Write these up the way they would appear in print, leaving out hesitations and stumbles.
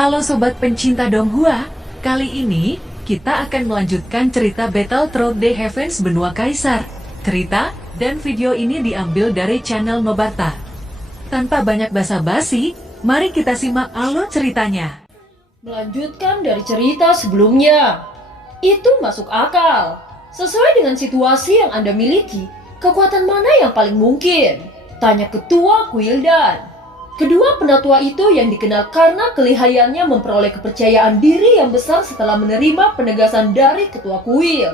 Halo sobat pencinta Donghua, kali ini kita akan melanjutkan cerita Battle Through the Heavens Benua Kaisar. Cerita dan video ini diambil dari channel Nobarta. Tanpa banyak basa-basi, mari kita simak alur ceritanya. Melanjutkan dari cerita sebelumnya, itu masuk akal. Sesuai dengan situasi yang Anda miliki, kekuatan mana yang paling mungkin? Tanya Ketua Quildan. Kedua penatua itu yang dikenal karena kelihayannya memperoleh kepercayaan diri yang besar setelah menerima penegasan dari Ketua Kuil.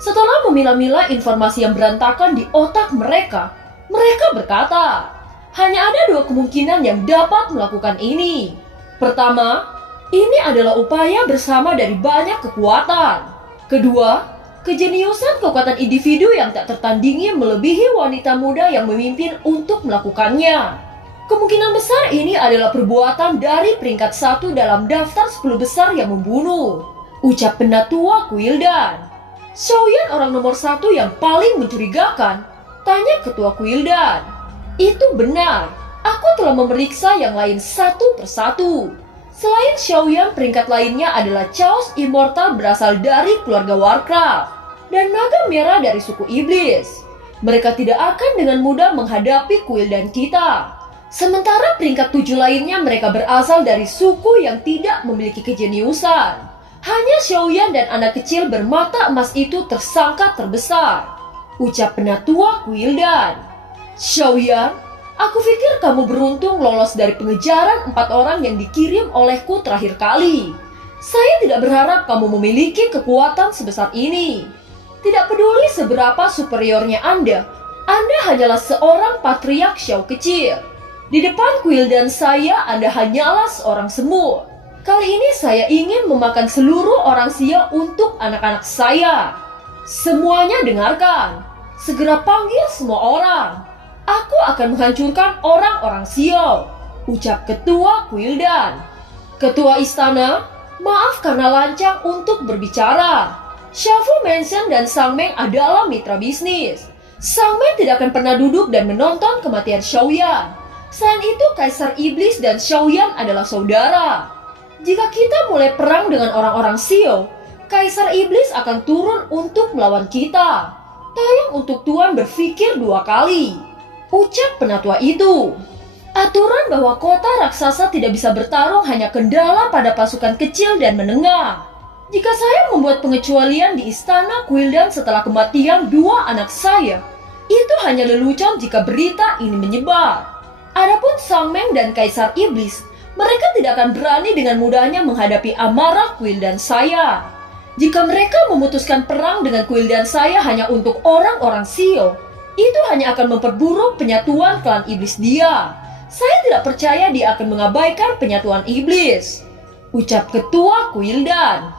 Setelah memilah-milah informasi yang berantakan di otak mereka, mereka berkata, hanya ada dua kemungkinan yang dapat melakukan ini. Pertama, ini adalah upaya bersama dari banyak kekuatan. Kedua, kejeniusan kekuatan individu yang tak tertandingi melebihi wanita muda yang memimpin untuk melakukannya. Kemungkinan besar ini adalah perbuatan dari peringkat 1 dalam daftar 10 besar yang membunuh, ucap penatua Quildan. Xiaoyan orang nomor 1 yang paling mencurigakan, tanya Ketua Quildan. Itu benar, aku telah memeriksa yang lain satu persatu. Selain Xiaoyan, peringkat lainnya adalah Chaos Immortal berasal dari keluarga Warcraft dan Naga Merah dari suku Iblis. Mereka tidak akan dengan mudah menghadapi Quildan kita. Sementara peringkat 7 lainnya mereka berasal dari suku yang tidak memiliki kejeniusan. Hanya Xiaoyan dan anak kecil bermata emas itu tersangka terbesar, ucap penatua Quildan. Xiaoyan, aku pikir kamu beruntung lolos dari pengejaran 4 orang yang dikirim olehku terakhir kali. Saya tidak berharap kamu memiliki kekuatan sebesar ini. Tidak peduli seberapa superiornya Anda hanyalah seorang patriark Xiao kecil. Di depan Quildan saya, Anda hanyalah seorang semut. Kali ini saya ingin memakan seluruh orang Xiao untuk anak-anak saya. Semuanya dengarkan. Segera panggil semua orang. Aku akan menghancurkan orang-orang Xiao, ucap Ketua Quildan. Ketua istana, maaf karena lancang untuk berbicara. Xiaofu Mansion dan Sangmeng adalah mitra bisnis. Sangmeng tidak akan pernah duduk dan menonton kematian Xiaoyan. Selain itu, Kaisar Iblis dan Xiaoyan adalah saudara. Jika kita mulai perang dengan orang-orang Xiao, Kaisar Iblis akan turun untuk melawan kita. Tolong untuk Tuan berpikir 2 kali, ucap penatua itu. Aturan bahwa kota raksasa tidak bisa bertarung hanya kendala pada pasukan kecil dan menengah. Jika saya membuat pengecualian di istana Quildan setelah kematian 2 anak saya, itu hanya lelucon jika berita ini menyebar. Adapun Sangmeng dan Kaisar Iblis, mereka tidak akan berani dengan mudahnya menghadapi amarah Quildan saya. Jika mereka memutuskan perang dengan Quildan saya hanya untuk orang-orang Xiao, itu hanya akan memperburuk penyatuan klan Iblis dia. Saya tidak percaya dia akan mengabaikan penyatuan Iblis, ucap Ketua Quildan.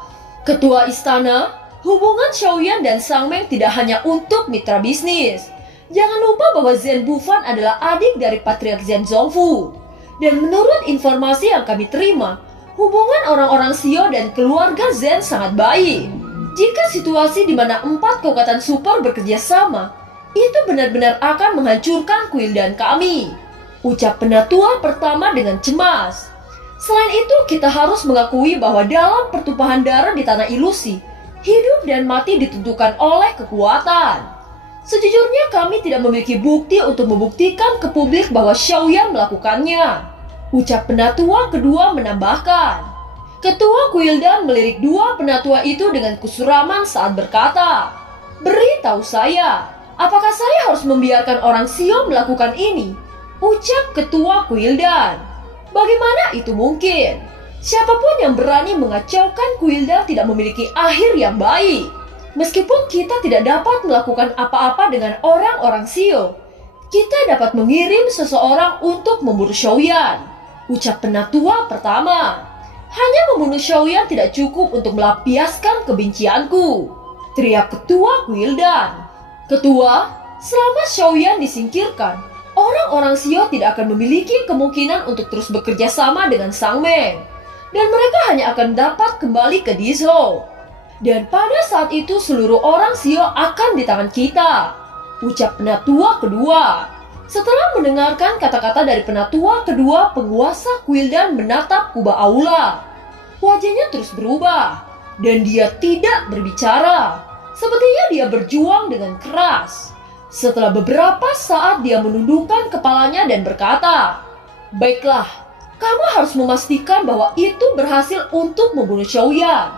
Ketua istana, hubungan Xiaoyan dan Sangmeng tidak hanya untuk mitra bisnis. Jangan lupa bahwa Zhen Bufan adalah adik dari Patriark Zhen Zongfu. Dan menurut informasi yang kami terima, hubungan orang-orang Xiao dan keluarga Zhen sangat baik. Jika situasi di mana 4 kekuatan super bekerja sama, itu benar-benar akan menghancurkan Quildan kami, ucap penatua pertama dengan cemas. Selain itu, kita harus mengakui bahwa dalam pertumpahan darah di tanah ilusi, hidup dan mati ditentukan oleh kekuatan. Sejujurnya kami tidak memiliki bukti untuk membuktikan ke publik bahwa Xiaoyan melakukannya, ucap penatua kedua menambahkan. Ketua Quildan melirik 2 penatua itu dengan kesuraman saat berkata, beritahu saya, apakah saya harus membiarkan orang Xiao melakukan ini, ucap Ketua Quildan. Bagaimana itu mungkin? Siapapun yang berani mengacaukan Quildan tidak memiliki akhir yang baik. Meskipun kita tidak dapat melakukan apa-apa dengan orang-orang Xiao, kita dapat mengirim seseorang untuk membunuh Xiaoyan, ucap penatua pertama. Hanya membunuh Xiaoyan tidak cukup untuk melampiaskan kebencianku, teriak Ketua Quildan. Ketua, selama Xiaoyan disingkirkan, orang-orang Xiao tidak akan memiliki kemungkinan untuk terus bekerja sama dengan Sangmeng, dan mereka hanya akan dapat kembali ke Dizhou. Dan pada saat itu seluruh orang Xiao akan di tangan kita, ucap penatua kedua. Setelah mendengarkan kata-kata dari penatua kedua, penguasa Quildan menatap kubah aula. Wajahnya terus berubah, dan dia tidak berbicara. Sepertinya dia berjuang dengan keras. Setelah beberapa saat dia menundukkan kepalanya dan berkata, "Baiklah, kamu harus memastikan bahwa itu berhasil untuk membunuh Xiaoyan.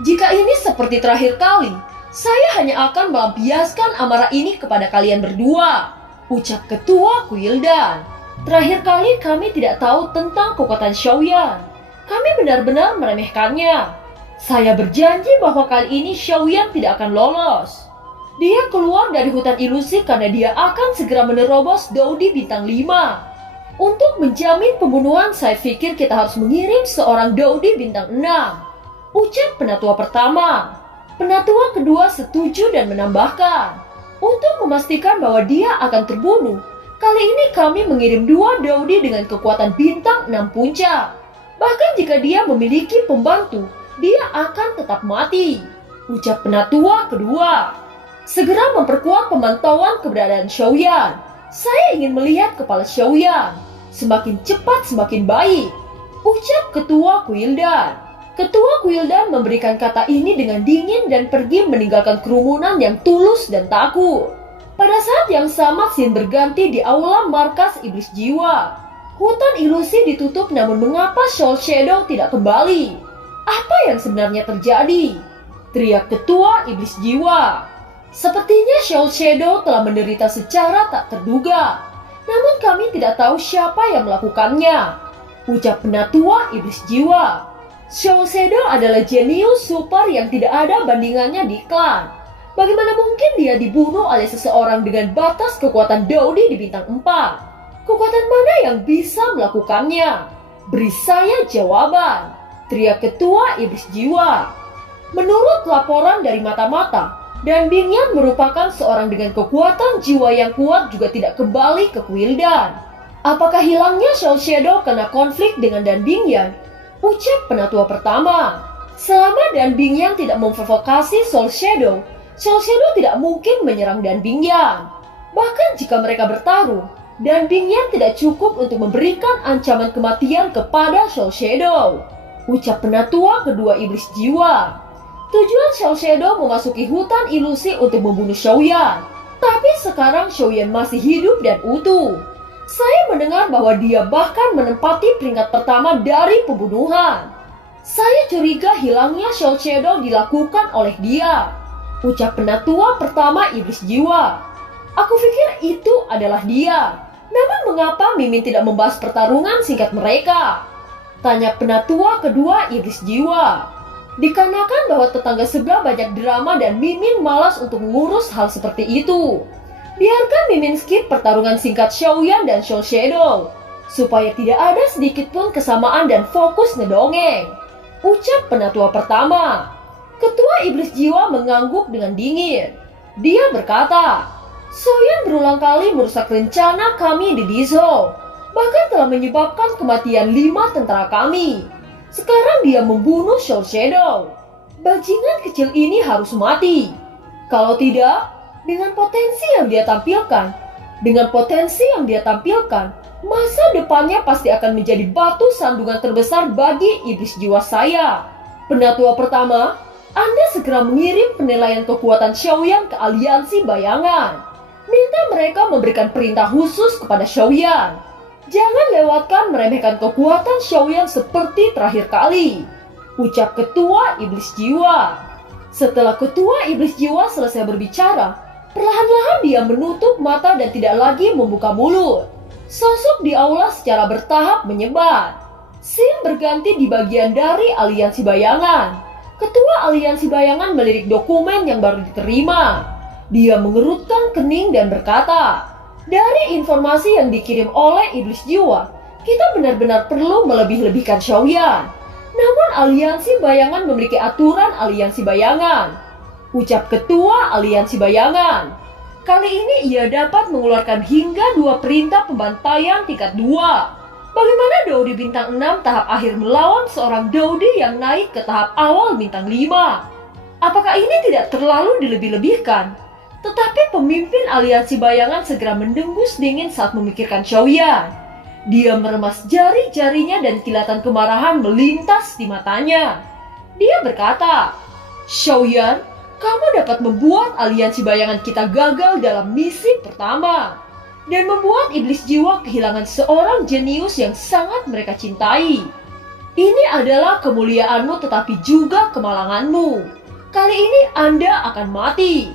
Jika ini seperti terakhir kali, saya hanya akan melampiaskan amarah ini kepada kalian berdua," ucap ketua Quildan. "Terakhir kali kami tidak tahu tentang kekuatan Xiaoyan. Kami benar-benar meremehkannya. Saya berjanji bahwa kali ini Xiaoyan tidak akan lolos. Dia keluar dari hutan ilusi karena dia akan segera menerobos Daudi bintang 5. Untuk menjamin pembunuhan, saya pikir kita harus mengirim seorang Daudi bintang 6, ucap penatua pertama. Penatua kedua setuju dan menambahkan, untuk memastikan bahwa dia akan terbunuh, kali ini kami mengirim 2 Daudi dengan kekuatan bintang 6 puncak. Bahkan jika dia memiliki pembantu, dia akan tetap mati, ucap penatua kedua. Segera memperkuat pemantauan keberadaan Xiaoyan. Saya ingin melihat kepala Xiaoyan. Semakin cepat semakin baik, ucap ketua Quildan. Ketua Quildan memberikan kata ini dengan dingin dan pergi meninggalkan kerumunan yang tulus dan takut. Pada saat yang sama, scene berganti di aula markas iblis jiwa. Hutan ilusi ditutup, namun mengapa Soul Shadow tidak kembali? Apa yang sebenarnya terjadi? Teriak ketua iblis jiwa. Sepertinya Soul Shadow telah menderita secara tak terduga. Namun kami tidak tahu siapa yang melakukannya, ucap penatua iblis jiwa. Soul Shadow adalah jenius super yang tidak ada bandingannya di klan. Bagaimana mungkin dia dibunuh oleh seseorang dengan batas kekuatan Daudi di bintang 4? Kekuatan mana yang bisa melakukannya? Beri saya jawaban, teriak ketua iblis jiwa. Menurut laporan dari mata-mata, Dan Bingyan merupakan seorang dengan kekuatan jiwa yang kuat juga tidak kembali ke Quildan. Apakah hilangnya Soul Shadow karena konflik dengan Dan Bingyan? Ucap penatua pertama. Selama Dan Bingyan tidak memprovokasi Soul Shadow tidak mungkin menyerang Dan Bingyan. Bahkan jika mereka bertarung, Dan Bingyan tidak cukup untuk memberikan ancaman kematian kepada Soul Shadow, ucap penatua kedua iblis jiwa. Tujuan Soul Shadow memasuki hutan ilusi untuk membunuh Xiaoyan. Tapi sekarang Xiaoyan masih hidup dan utuh. Saya mendengar bahwa dia bahkan menempati peringkat pertama dari pembunuhan. Saya curiga hilangnya Soul Shadow dilakukan oleh dia, ucap penatua pertama iblis jiwa. Aku pikir itu adalah dia. Namun mengapa Mimin tidak membahas pertarungan singkat mereka? Tanya penatua kedua iblis jiwa. Dikarenakan bahwa tetangga sebelah banyak drama dan Mimin malas untuk mengurus hal seperti itu. Biarkan Mimin skip pertarungan singkat Xiaoyan dan Soul Shadow, supaya tidak ada sedikit pun kesamaan dan fokus ngedongeng, ucap penatua pertama. Ketua iblis jiwa mengangguk dengan dingin. Dia berkata, Xiaoyan berulang kali merusak rencana kami di Dizhou, bahkan telah menyebabkan kematian 5 tentara kami. Sekarang dia membunuh Soul Shadow. Bajingan kecil ini harus mati. Kalau tidak, dengan potensi yang dia tampilkan, masa depannya pasti akan menjadi batu sandungan terbesar bagi iblis jiwa saya. Penatua pertama, Anda segera mengirim penilaian kekuatan Xiaoyan ke aliansi bayangan. Minta mereka memberikan perintah khusus kepada Xiaoyan. Jangan lewatkan meremehkan kekuatan Xiaoyan seperti terakhir kali, ucap ketua iblis jiwa. Setelah ketua iblis jiwa selesai berbicara, perlahan-lahan dia menutup mata dan tidak lagi membuka mulut. Sosok di aula secara bertahap menyebar. Scene berganti di bagian dari aliansi bayangan. Ketua aliansi bayangan melirik dokumen yang baru diterima. Dia mengerutkan kening dan berkata, dari informasi yang dikirim oleh iblis jiwa, kita benar-benar perlu melebih-lebihkan Xiaoyan. Namun aliansi bayangan memiliki aturan aliansi bayangan, ucap ketua aliansi bayangan. Kali ini ia dapat mengeluarkan hingga 2 perintah pembantaian tingkat 2. Bagaimana Daudi bintang 6 tahap akhir melawan seorang Daudi yang naik ke tahap awal bintang 5? Apakah ini tidak terlalu dilebih-lebihkan? Tetapi pemimpin aliansi bayangan segera mendengus dingin saat memikirkan Xiaoyan. Dia meremas jari-jarinya dan kilatan kemarahan melintas di matanya. Dia berkata, "Xiaoyan, kamu dapat membuat aliansi bayangan kita gagal dalam misi pertama dan membuat iblis jiwa kehilangan seorang jenius yang sangat mereka cintai. Ini adalah kemuliaanmu tetapi juga kemalanganmu. Kali ini Anda akan mati,"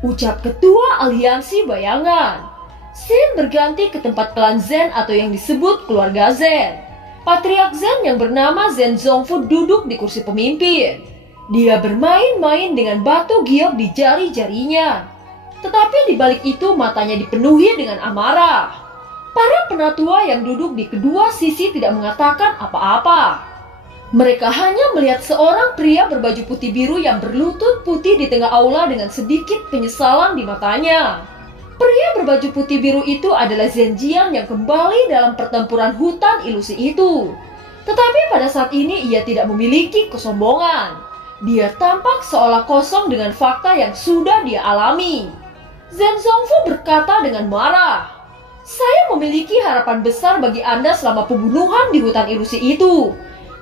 ucap ketua aliansi bayangan. Scene berganti ke tempat klan Zen atau yang disebut keluarga Zen. Patriark Zen yang bernama Zen Zongfu duduk di kursi pemimpin. Dia bermain-main dengan batu giok di jari-jarinya. Tetapi di balik itu matanya dipenuhi dengan amarah. Para penatua yang duduk di kedua sisi tidak mengatakan apa-apa. Mereka hanya melihat seorang pria berbaju putih biru yang berlutut putih di tengah aula dengan sedikit penyesalan di matanya. Pria berbaju putih biru itu adalah Zhen Jian yang kembali dalam pertempuran hutan ilusi itu. Tetapi pada saat ini ia tidak memiliki kesombongan. Dia tampak seolah kosong dengan fakta yang sudah dia alami. Zhen Zongfu berkata dengan marah, "Saya memiliki harapan besar bagi Anda selama pembunuhan di hutan ilusi itu.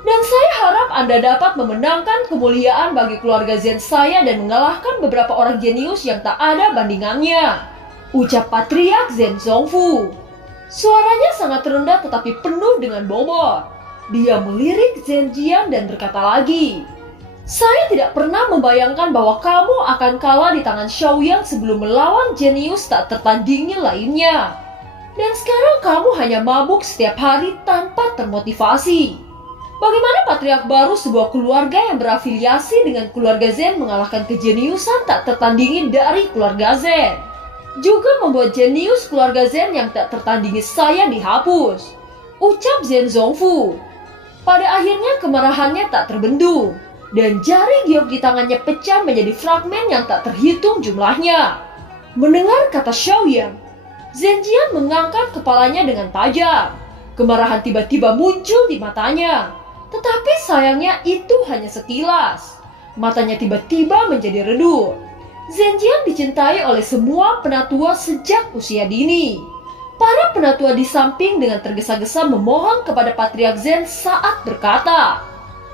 Dan saya harap Anda dapat memenangkan kemuliaan bagi keluarga Zen saya dan mengalahkan beberapa orang jenius yang tak ada bandingannya," ucap Patriark Zen Zongfu. Suaranya sangat rendah tetapi penuh dengan bobot. Dia melirik Zhen Jian dan berkata lagi, "Saya tidak pernah membayangkan bahwa kamu akan kalah di tangan Xiaoyan sebelum melawan jenius tak tertandingi lainnya. Dan sekarang kamu hanya mabuk setiap hari tanpa termotivasi. Bagaimana patriark baru sebuah keluarga yang berafiliasi dengan keluarga Zen mengalahkan kejeniusan tak tertandingi dari keluarga Zen? Juga membuat jenius keluarga Zen yang tak tertandingi saya dihapus," ucap Zen Zongfu. Pada akhirnya kemarahannya tak terbendung, dan jari giok di tangannya pecah menjadi fragmen yang tak terhitung jumlahnya. Mendengar kata Xiaoyan, Zhen Jian mengangkat kepalanya dengan tajam. Kemarahan tiba-tiba muncul di matanya, tetapi sayangnya itu hanya sekilas. Matanya tiba-tiba menjadi redup. Zhen Jian dicintai oleh semua penatua sejak usia dini. Para penatua di samping dengan tergesa-gesa memohon kepada Patriark Zen saat berkata,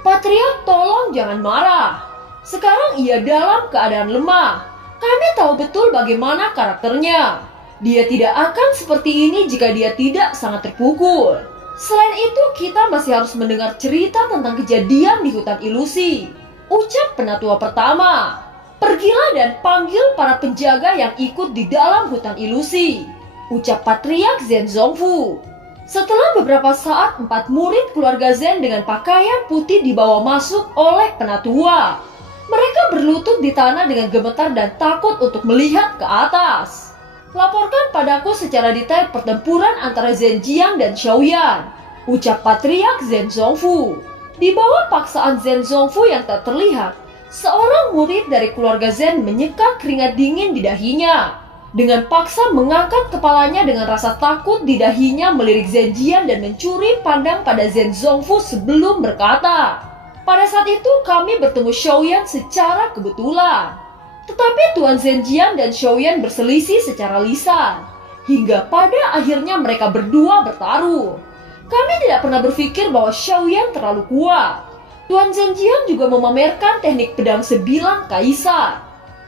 "Patriark, tolong jangan marah. Sekarang ia dalam keadaan lemah. Kami tahu betul bagaimana karakternya. Dia tidak akan seperti ini jika dia tidak sangat terpukul. Selain itu, kita masih harus mendengar cerita tentang kejadian di hutan ilusi," ucap penatua pertama. "Pergilah dan panggil para penjaga yang ikut di dalam hutan ilusi," ucap Patriark Zen Zongfu. Setelah beberapa saat, 4 murid keluarga Zen dengan pakaian putih dibawa masuk oleh penatua. Mereka berlutut di tanah dengan gemetar dan takut untuk melihat ke atas. "Laporkan padaku secara detail pertempuran antara Zhen Jian dan Xiaoyan," ucap Patriark Zen Zongfu. Di bawah paksaan Zen Zongfu yang tak terlihat, seorang murid dari keluarga Zen menyeka keringat dingin di dahinya. Dengan paksa mengangkat kepalanya dengan rasa takut di dahinya melirik Zhen Jian dan mencuri pandang pada Zen Zongfu sebelum berkata, "Pada saat itu kami bertemu Xiaoyan secara kebetulan. Tetapi Tuan Zhen Jian dan Xiaoyan berselisih secara lisan. Hingga pada akhirnya mereka berdua bertaruh. Kami tidak pernah berpikir bahwa Xiaoyan terlalu kuat. Tuan Zhen Jian juga memamerkan teknik pedang sebilang kaisar,"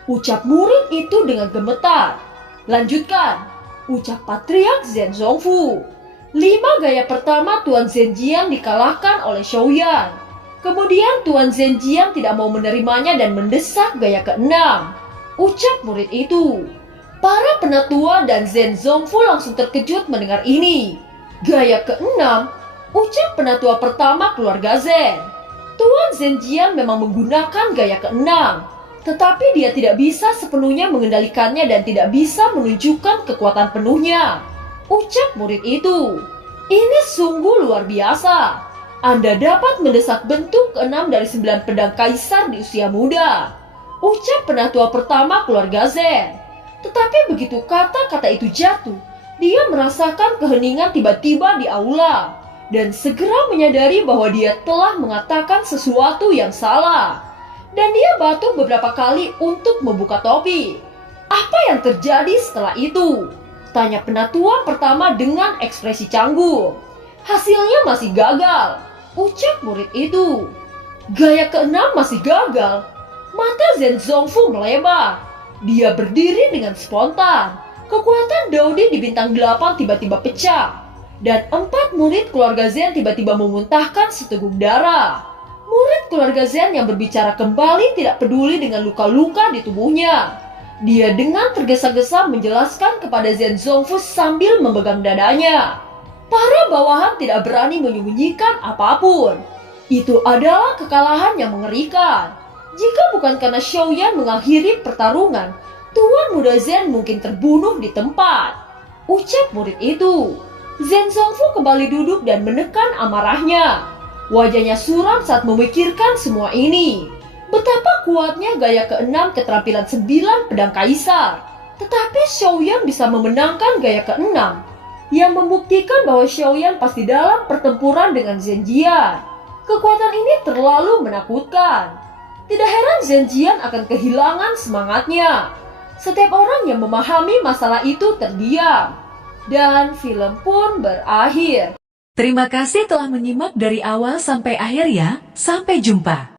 ucap murid itu dengan gemetar. "Lanjutkan," ucap Patriark Zen Zongfu. 5 gaya pertama Tuan Zhen Jian dikalahkan oleh Xiaoyan. Kemudian Tuan Zhen Jian tidak mau menerimanya dan mendesak gaya ke-6, ucap murid itu. Para penatua dan Zen Zongfu langsung terkejut mendengar ini. "Gaya ke-6, ucap penatua pertama keluarga Zen. Tuan Zhen Jian memang menggunakan gaya ke-6, tetapi dia tidak bisa sepenuhnya mengendalikannya dan tidak bisa menunjukkan kekuatan penuhnya," ucap murid itu. "Ini sungguh luar biasa. Anda dapat mendesak bentuk ke-6 dari 9 pedang kaisar di usia muda," ucap penatua pertama keluarga Zen. Tetapi begitu kata-kata itu jatuh, dia merasakan keheningan tiba-tiba di aula dan segera menyadari bahwa dia telah mengatakan sesuatu yang salah. Dan dia batuk beberapa kali untuk membuka topi. Apa yang terjadi setelah itu? Tanya penatua pertama dengan ekspresi canggung. Hasilnya masih gagal, ucap murid itu. Gaya keenam masih gagal. Mata Zhen Zongfu melebar. Dia berdiri dengan spontan. Kekuatan Daodi di bintang 8 tiba-tiba pecah. Dan 4 murid keluarga Zhen tiba-tiba memuntahkan seteguk darah. Murid keluarga Zhen yang berbicara kembali tidak peduli dengan luka-luka di tubuhnya. Dia dengan tergesa-gesa menjelaskan kepada Zhen Zongfu sambil memegang dadanya. Para bawahan tidak berani menyembunyikan apapun. Itu adalah kekalahan yang mengerikan. Jika bukan karena Xiaoyan mengakhiri pertarungan, Tuan Muda Zhen mungkin terbunuh di tempat, ucap murid itu. Zhen Zongfu kembali duduk dan menekan amarahnya. Wajahnya suram saat memikirkan semua ini. Betapa kuatnya gaya keenam keterampilan 9 pedang kaisar. Tetapi Xiaoyan bisa memenangkan gaya keenam, yang membuktikan bahwa Xiaoyan pasti dalam pertempuran dengan Zhen Jian. Kekuatan ini terlalu menakutkan. Tidak heran Zhen Jian akan kehilangan semangatnya. Setiap orang yang memahami masalah itu terdiam. Dan film pun berakhir. Terima kasih telah menyimak dari awal sampai akhir ya. Sampai jumpa.